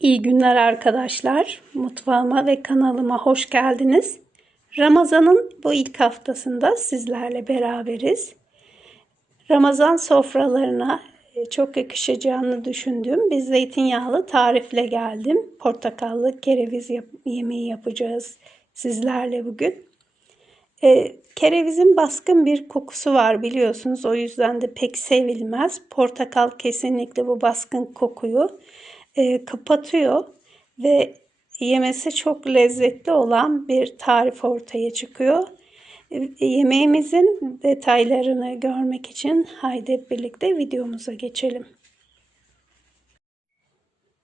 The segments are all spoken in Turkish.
İyi günler arkadaşlar. Mutfağıma ve kanalıma hoş geldiniz. Ramazan'ın bu ilk haftasında sizlerle beraberiz. Ramazan sofralarına çok yakışacağını düşündüğüm bir zeytinyağlı tarifle geldim. Portakallı kereviz yemeği yapacağız sizlerle bugün. Kerevizin baskın bir kokusu var biliyorsunuz. O yüzden de pek sevilmez. Portakal kesinlikle bu baskın kokuyu kapatıyor ve yemesi çok lezzetli olan bir tarif ortaya çıkıyor. Yemeğimizin detaylarını görmek için haydi hep birlikte videomuza geçelim.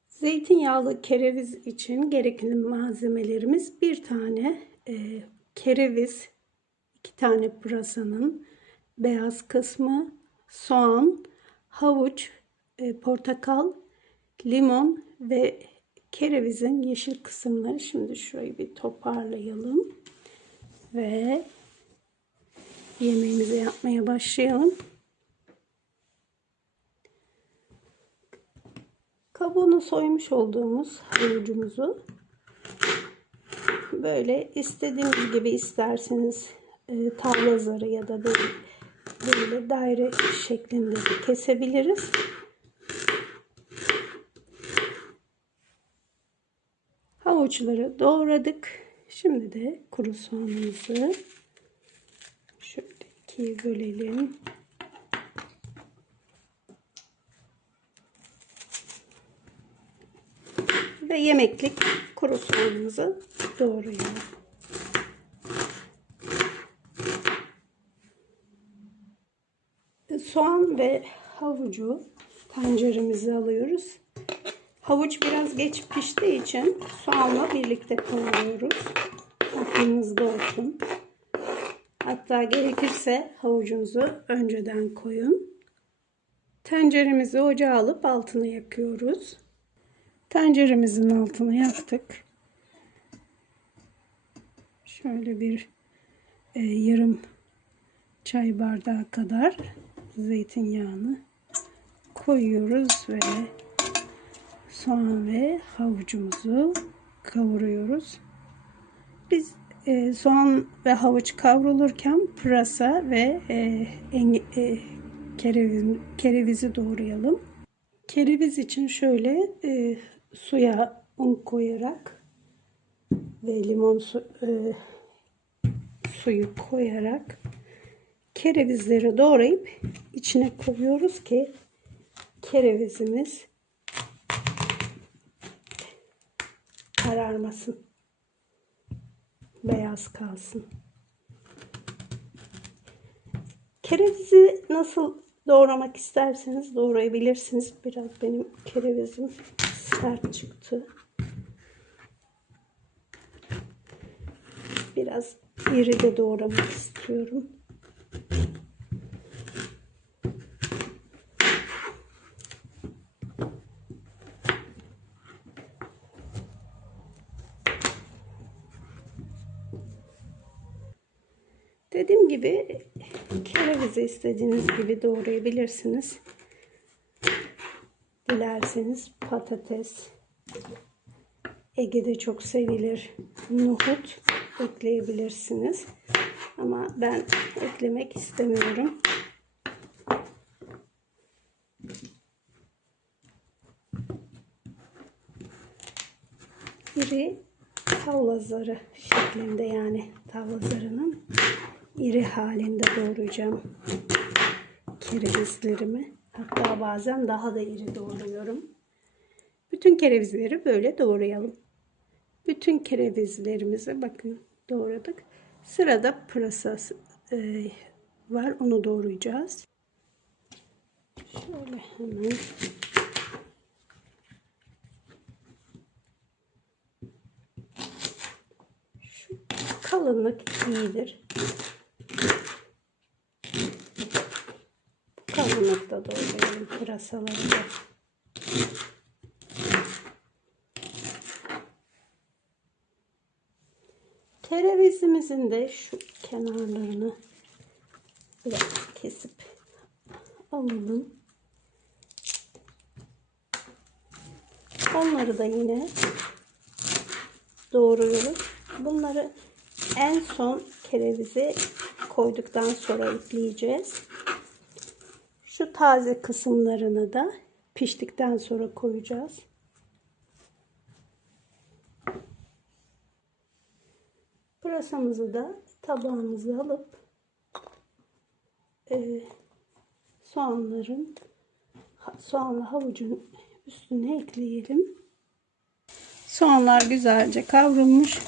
Zeytinyağlı kereviz için gerekli malzemelerimiz: bir tane kereviz, 2 tane pırasanın beyaz kısmı, soğan, havuç, portakal, limon ve kerevizin yeşil kısımları. Şimdi şurayı bir toparlayalım ve yemeğimizi yapmaya başlayalım. Kabuğunu soymuş olduğumuz havucumuzu böyle istediğiniz gibi, isterseniz tavla zarı ya da böyle daire şeklinde kesebiliriz. Havuçları doğradık. Şimdi de kuru soğanımızı şöyle ikiye bölelim. Ve yemeklik kuru soğanımızı doğrayalım. Soğan ve havucu tenceremize alıyoruz. Havuç biraz geç piştiği için soğanla birlikte kavuruyoruz. Aklınızda olsun. Hatta gerekirse havucunuzu önceden koyun. Tenceremizi ocağa alıp altını yakıyoruz. Tenceremizin altını yaktık. Şöyle bir yarım çay bardağı kadar zeytinyağını koyuyoruz ve soğan ve havucumuzu kavuruyoruz. Biz soğan ve havuç kavrulurken pırasa ve kerevizi doğrayalım. Kereviz için şöyle suya un koyarak ve limon suyu koyarak kerevizleri doğrayıp içine koyuyoruz ki kerevizimiz kararmasın, beyaz kalsın. Kerevizi nasıl doğramak isterseniz doğrayabilirsiniz. Biraz benim kerevizim sert çıktı. Biraz iri de doğramak istiyorum. Dediğim gibi kerevizi istediğiniz gibi doğrayabilirsiniz. Dilerseniz patates, Ege'de çok sevilir, nohut ekleyebilirsiniz. Ama ben eklemek istemiyorum. İri tavla zarı şeklinde, yani tavla zarının iri halinde doğrayacağım kerevizlerimi. Hatta bazen daha da iri doğruyorum. Bütün kerevizleri böyle doğrayalım. Bütün kerevizlerimizi bakın doğradık. Sırada pırasa var. Onu doğrayacağız. Şöyle hemen şu kalınlık iyidir. Bu kalınlıkta doğrayalım pırasaları da. Kerevizimizin de şu kenarlarını biraz kesip alalım. Onları da yine doğruyoruz. Bunları en son kerevize koyduktan sonra ekleyeceğiz. Şu taze kısımlarını da piştikten sonra koyacağız. Pırasamızı da tabağımıza alıp soğanlı havucun üstüne ekleyelim. Soğanlar güzelce kavrulmuş.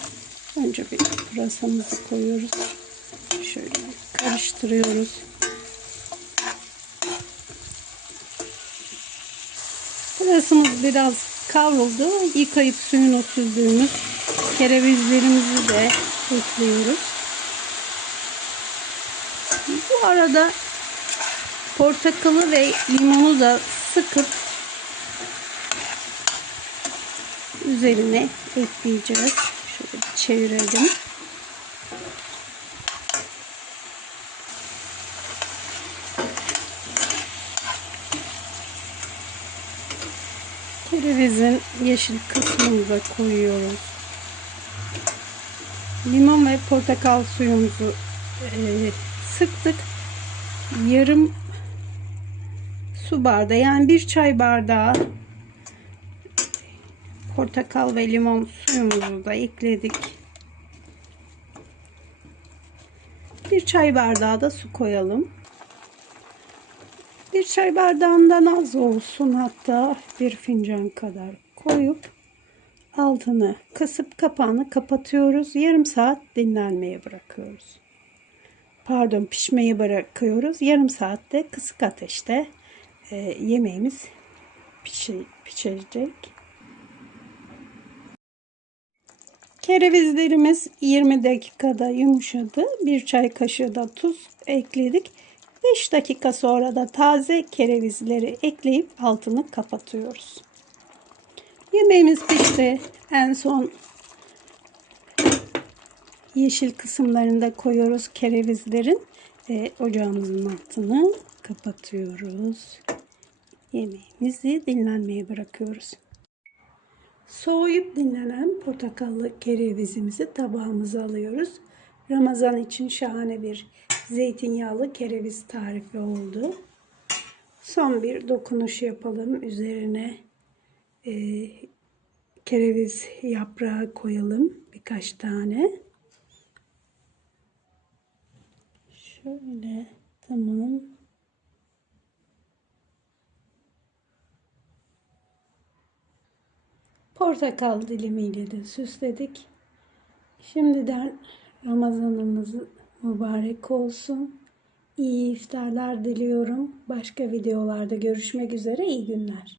Önce bir pırasamızı koyuyoruz. Şöyle karıştırıyoruz. Pırasamız biraz kavruldu. Yıkayıp suyunu süzdüğümüz kerevizlerimizi de ekliyoruz. Bu arada portakalı ve limonu da sıkıp üzerine ekleyeceğiz. Şöyle bir çevirelim. Kerevizin yeşil kısmını da koyuyoruz. Limon ve portakal suyumuzu sıktık. Yarım su bardağı, yani bir çay bardağı portakal ve limon suyumuzu da ekledik. Bir çay bardağı da su koyalım. Bir çay bardağından az olsun, hatta bir fincan kadar koyup altını kısıp kapağını kapatıyoruz. Yarım saat dinlenmeye bırakıyoruz. Pardon, pişmeye bırakıyoruz. Yarım saatte kısık ateşte yemeğimiz pişecek. Kerevizlerimiz 20 dakikada yumuşadı. Bir çay kaşığı da tuz ekledik. 5 dakika sonra da taze kerevizleri ekleyip altını kapatıyoruz. Yemeğimiz pişti. En son yeşil kısımlarını da koyuyoruz kerevizlerin. Ocağımızın altını kapatıyoruz. Yemeğimizi dinlenmeye bırakıyoruz. Soğuyup dinlenen portakallı kerevizimizi tabağımıza alıyoruz. Ramazan için şahane bir zeytinyağlı kereviz tarifi oldu. Son bir dokunuş yapalım. Üzerine kereviz yaprağı koyalım. Birkaç tane. Şöyle, tamam. Portakal dilimiyle de süsledik. Şimdiden Ramazanımız mübarek olsun. İyi iftarlar diliyorum. Başka videolarda görüşmek üzere. İyi günler.